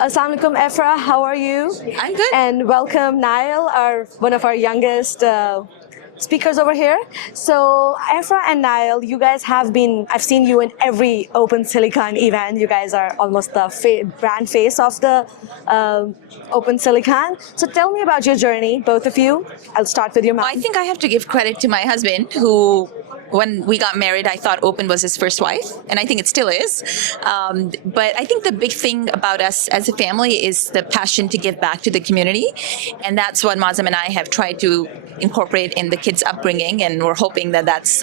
Assalamu alaikum, Aifra. How are you? I'm good. And welcome, Naiel, one of our youngest speakers over here. So, Aifra and Naiel, you guys have been, I've seen you in every Open Silicon event. You guys are almost the brand face of the Open Silicon. So, tell me about your journey, both of you. I'll start with your mom. I think I have to give credit to my husband, who, when we got married, I thought Open was his first wife, and I think it still is. But I think the big thing about us as a family is the passion to give back to the community, and that's what Mazam and I have tried to incorporate in the kids' upbringing, and we're hoping that that's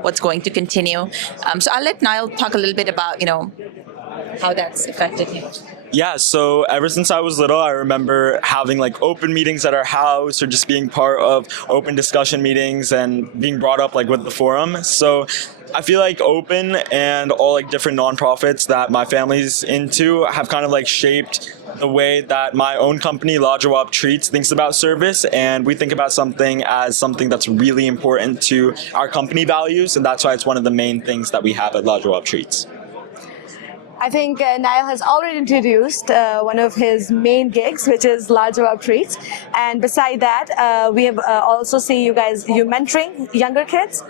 what's going to continue. So I'll let Naiel talk a little bit about, how that's affected him. Yeah, so ever since I was little, I remember having like open meetings at our house or just being part of open discussion meetings and being brought up like with the forum. So I feel like Open and all like different nonprofits that my family's into have kind of like shaped the way that my own company, Jawab Treats, thinks about service. And we think about something as something that's really important to our company values. And that's why it's one of the main things that we have at Jawab Treats. I think Naiel has already introduced one of his main gigs, which is Jawab Treats. And beside that, we have also seen you mentoring younger kids.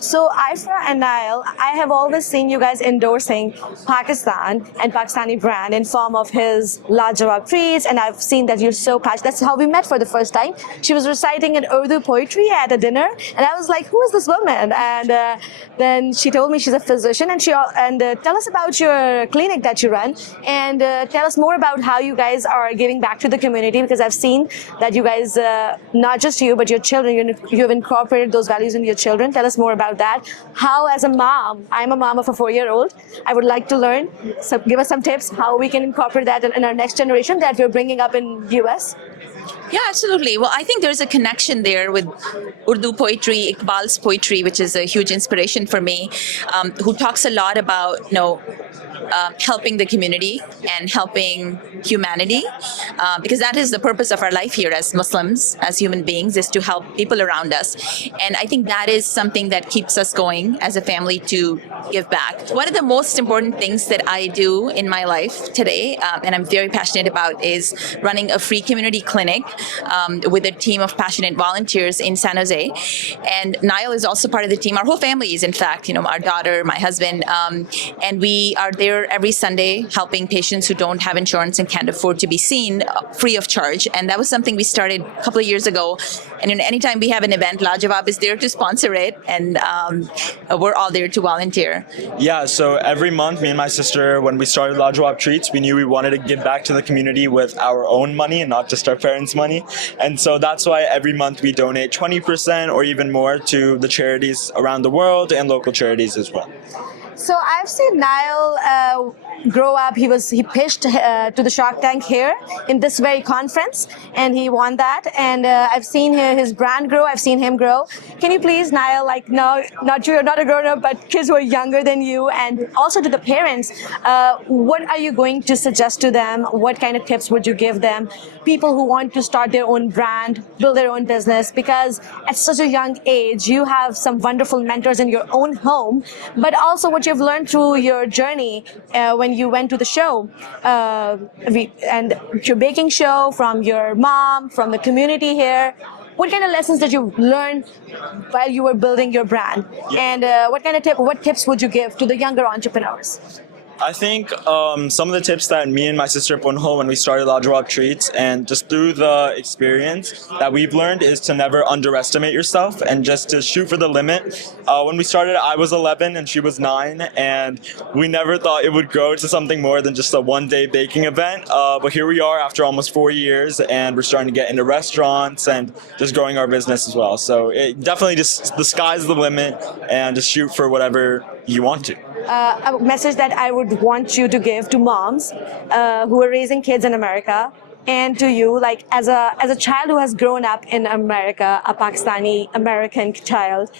So Aifra and Naiel, I have always seen you guys endorsing Pakistan and Pakistani brand in form of his Jawab Treats. And I've seen that you're so passionate. That's how we met for the first time. She was reciting an Urdu poetry at a dinner. And I was like, who is this woman? And then she told me she's a physician. And tell us about your clinic that you run, and tell us more about how you guys are giving back to the community, because I've seen that you guys, not just you, but your children, you have incorporated those values in your children. Tell us more about that. How, as a mom, I'm a mom of a 4-year-old, I would like to learn, so give us some tips how we can incorporate that in our next generation that we're bringing up in US. Yeah, absolutely. Well, I think there's a connection there with Urdu poetry, Iqbal's poetry, which is a huge inspiration for me, who talks a lot about, helping the community and helping humanity, because that is the purpose of our life here as Muslims, as human beings, is to help people around us. And I think that is something that keeps us going as a family to give back. One of the most important things that I do in my life today, and I'm very passionate about, is running a free community clinic with a team of passionate volunteers in San Jose. And Naiel is also part of the team. Our whole family is, in fact, our daughter, my husband, and we are there every Sunday helping patients who don't have insurance and can't afford to be seen free of charge. And that was something we started a couple of years ago. And anytime we have an event, Jawab is there to sponsor it, and we're all there to volunteer. Yeah, so every month, me and my sister, when we started Jawab Treats, we knew we wanted to give back to the community with our own money and not just our parents' money. And so that's why every month we donate 20% or even more to the charities around the world and local charities as well. So I've seen Naiel grow up. He pitched to the Shark Tank here in this very conference, and he won that. And I've seen his brand grow. I've seen him grow. Can you please, Naiel, you're not a grown-up, but kids who are younger than you, and also to the parents, what are you going to suggest to them? What kind of tips would you give them? People who want to start their own brand, build their own business, because at such a young age, you have some wonderful mentors in your own home, but also what you've learned through your journey when you went to the show, and your baking show, from your mom, from the community here. What kind of lessons did you learn while you were building your brand? And what tips would you give to the younger entrepreneurs? I think some of the tips that me and my sister Punho, when we started Jawab Treats, and just through the experience that we've learned, is to never underestimate yourself and just to shoot for the limit. When we started, I was 11 and she was 9, and we never thought it would grow to something more than just a one-day baking event. But here we are after almost 4 years, and we're starting to get into restaurants and just growing our business as well. So it definitely just, the sky's the limit, and just shoot for whatever you want to. A message that I would want you to give to moms who are raising kids in America, and to you, like as a child who has grown up in America, a Pakistani American child,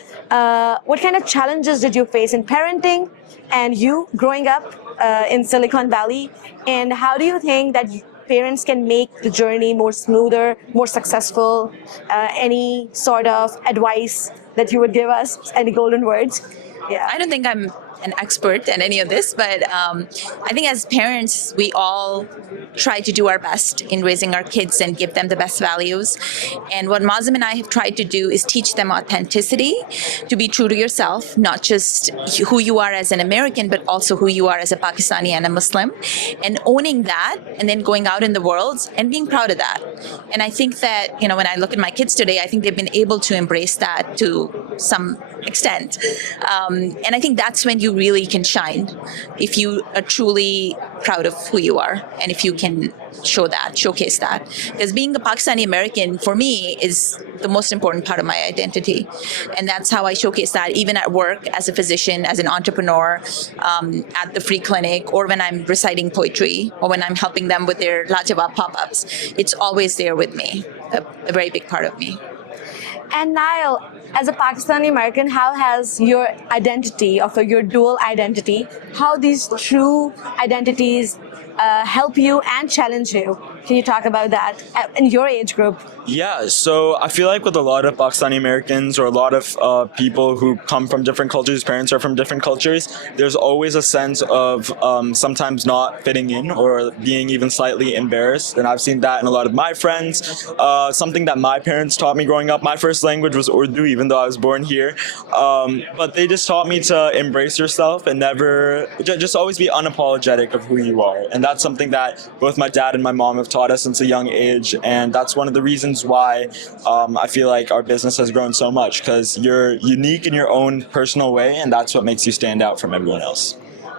what kind of challenges did you face in parenting and you growing up in Silicon Valley, and how do you think that parents can make the journey more smoother, more successful? Any sort of advice that you would give us? Any golden words? Yeah. I don't think I'm an expert at any of this, but I think as parents, we all try to do our best in raising our kids and give them the best values. And what Mazim and I have tried to do is teach them authenticity, to be true to yourself, not just who you are as an American, but also who you are as a Pakistani and a Muslim, and owning that, and then going out in the world and being proud of that. And I think that, when I look at my kids today, I think they've been able to embrace that to some extent. And I think that's when you really can shine, if you are truly proud of who you are, and if you can showcase that. Because being a Pakistani American, for me, is the most important part of my identity. And that's how I showcase that, even at work, as a physician, as an entrepreneur, at the free clinic, or when I'm reciting poetry, or when I'm helping them with their Jawab pop-ups. It's always there with me, a very big part of me. And Naiel, as a Pakistani American, how has your identity, of your dual identity, how these true identities help you and challenge you? Can you talk about that in your age group? Yeah, so I feel like with a lot of Pakistani Americans, or a lot of people who come from different cultures, parents are from different cultures, there's always a sense of sometimes not fitting in, or being even slightly embarrassed. And I've seen that in a lot of my friends. Something that my parents taught me growing up, my first language was Urdu, even though I was born here. But they just taught me to embrace yourself and never, just always be unapologetic of who you are. And that's something that both my dad and my mom have taught us since a young age. And that's one of the reasons why I feel like our business has grown so much, because you're unique in your own personal way, and that's what makes you stand out from everyone else.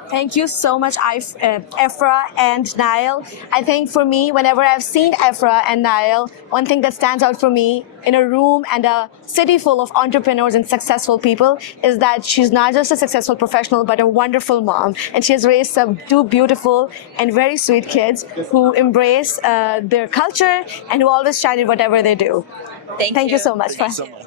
Thank you so much, Aifra and Naiel. I think for me, whenever I've seen Aifra and Naiel, one thing that stands out for me in a room and a city full of entrepreneurs and successful people is that she's not just a successful professional, but a wonderful mom. And she has raised some two beautiful and very sweet kids who embrace their culture and who always shine in whatever they do. Thank you so much. Thank you so much.